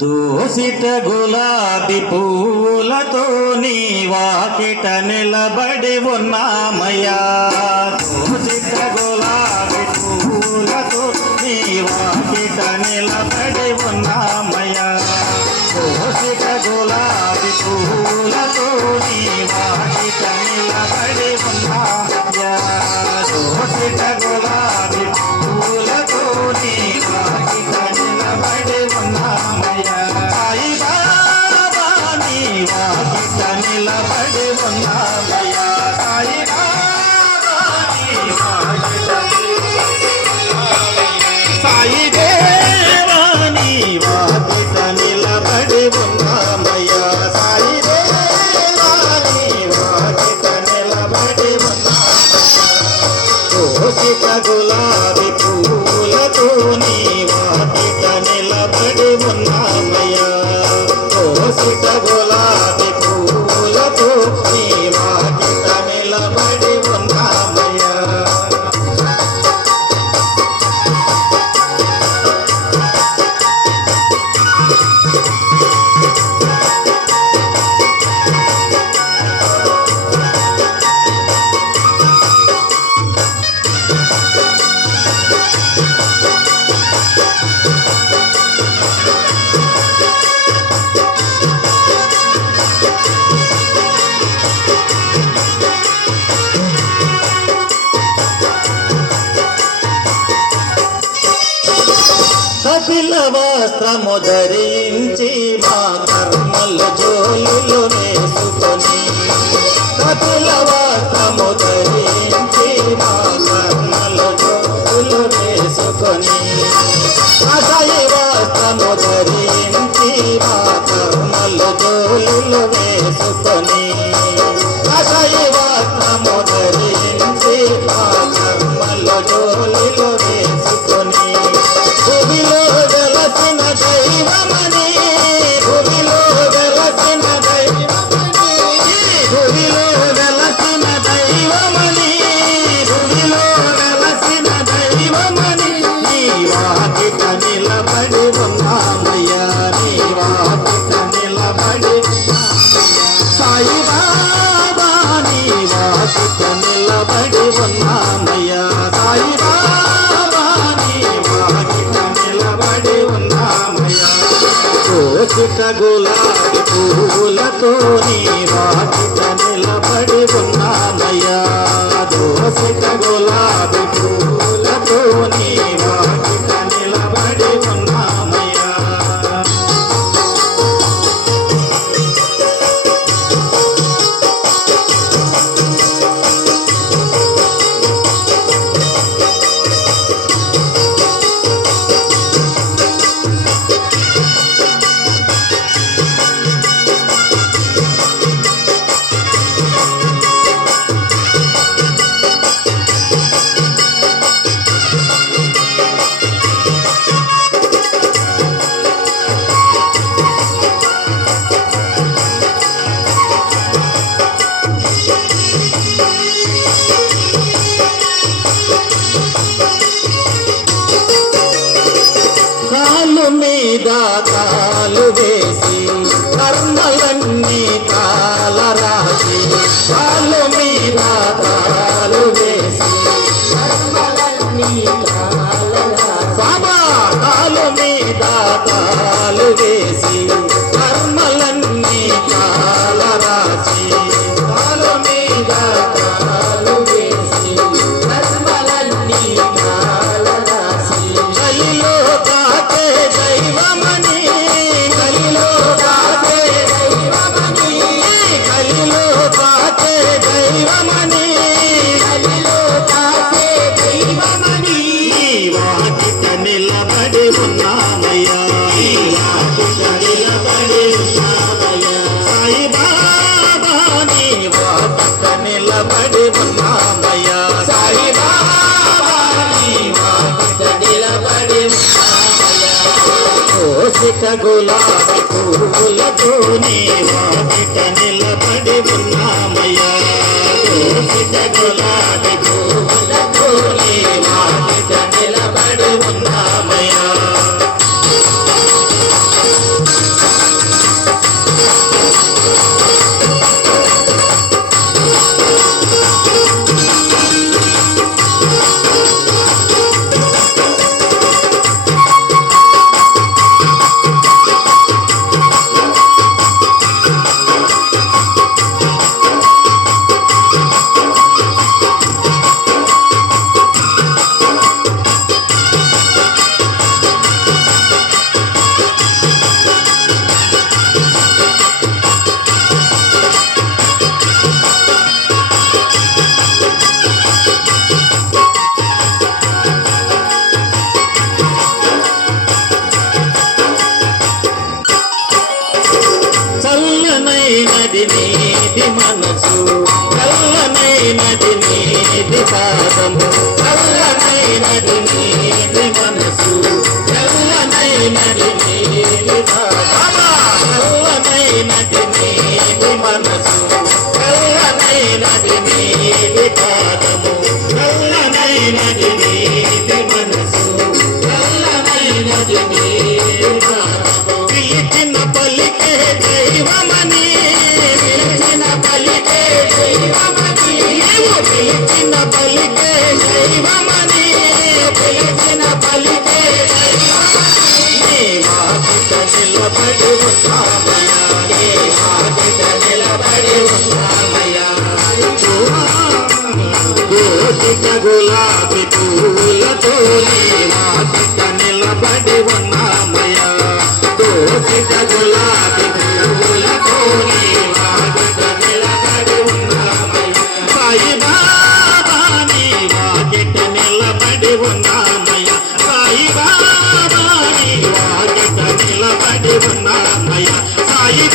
దోసిట గులాబీ పూలతో నీ వాకిట నిలబడి ఉన్నామయ్యా. దోసిట గులాబీ పూలతో నీ వాకిట నిలబడి ఉన్నామయ్యా. దోసిట గులాబీ పూలతో నీ వాకిట నిలబడి ఉన్నామయ్యా. దోసిట గులాబీ పూలతో నీ వాకిట నిలబడి ఉన్నామయ్యా. సాయి బాబా నీ వాకిట నిలబడి ఉన్నామయ్యా. సాయి బాబా నీ వాకిట సాయి దేవా నీ వాకిట నిలబడి ఉన్నామయ్యా. సాయి దేవా నీ వాకిట నిలబడి ఉన్నామయ్యా. దోసిట గులాబీ పూలతో నీ వాకిట నిలబడి ఉన్నామయ్యా. దోసిట గులాబీ పూలతో నీ వాకిట నిలబడి ఉన్నామయ్యా. కపిల వస్త్రము ధరించి మా కర్మల జోలులు వేసుకొని. కపిల వస్త్రము ధరించి మా కర్మల జోలులు వేసుకొని. అసహ్య వస్త్రము ధరించి మా కర్మల జోలులు వేసుకొని. అసహ్య వస్త్రము ధరించి మా కర్మల జోలులు వేసుకొని. భూమిలో వెలసిన దైవమని, భూమిలో వెలసిన దైవమని, భూమిలో వెలసిన దైవమని, భూమిలో వెలసిన దైవమని నీ వాకిట నిలబడి ఉన్నామయ్యా. నీ వాకిట నిలబడి సాయి బాబా నీ వాకిట నిలబడి ఉన్నామయ్యా. సాయి బాబా నీ వాకిట నిలబడి ఉన్నామయ్యా. దోసిట గులాబీ పూలతో నీ వాకిట నిలబడి ఉన్నామయ్యా. దోసిట గులాబీ పూలతో నీ వాకిట నిలబడి ఉన్నామయ్యా. కాలు మీద కాలు వేసి కర్మలన్నీ కాల రాసి. కాలు మీద కాలు వేసి కర్మలన్నీ కాల రాసి. బాబా కాలు మీద కాలు వేసి కర్మలన్నీ కాల రాసి. కాలు మీద కాలు వేసి కర్మలన్నీ కాల రాసి. కలిలో కాకే దైవమని, కలిలో కాకే దైవమని, కలిలో కాకే దైవమని, కలిలో కాకే దైవమని నీ వాకిట నిలబడి ఉన్నామయ్యా. నీ వాకిట నిలబడి ఉన్నామయ్యా. సాయి బాబా నీ వాకిట నిలబడి ఉన్నామయ్యా. సాయి బాబా నీ వాకిట నిలబడి ఉన్నామయ్యా. దోసిట గులాబీ పూలతో నీ వాకిట నిలబడి ఉన్నామయ్యా. దోసిట గులాబీ పూలతో నీ వాకిట నిలబడి ఉన్నామయ్యా. పాదము చల్లనైనది నీటి మనసు చల్లనైనది నీటి పాదము చల్లనైనది నీటి మనసు చల్లనైనది నీటి పాదము చల్లనైనది నీటి మనసు చల్లనైనది నీటి పాదము పిలిచిన పలికే దైవమని పిలిచిన పలికే దైవమని పిలిచిన పలికే దైవమని పిలిచిన పలికే దైవమని వాకిట నిలబడి ఉన్నామయ్యా నీ వాకిట నిలబడి ఉన్నామయ్యా కోటిక గులాబీ పూలతో నీ వాకిట నిలబడి ఉన్నామయ్యా కోటిక గులాబీ పూలతో నీ వాకిట నిలబడి ఉన్నామయ్యా సాయి బాబా నీ వాకిట నిలబడి ఉన్నామయ్యా సాయి బాబా నీ వాకిట నిలబడి ఉన్నామయ్యా సాయి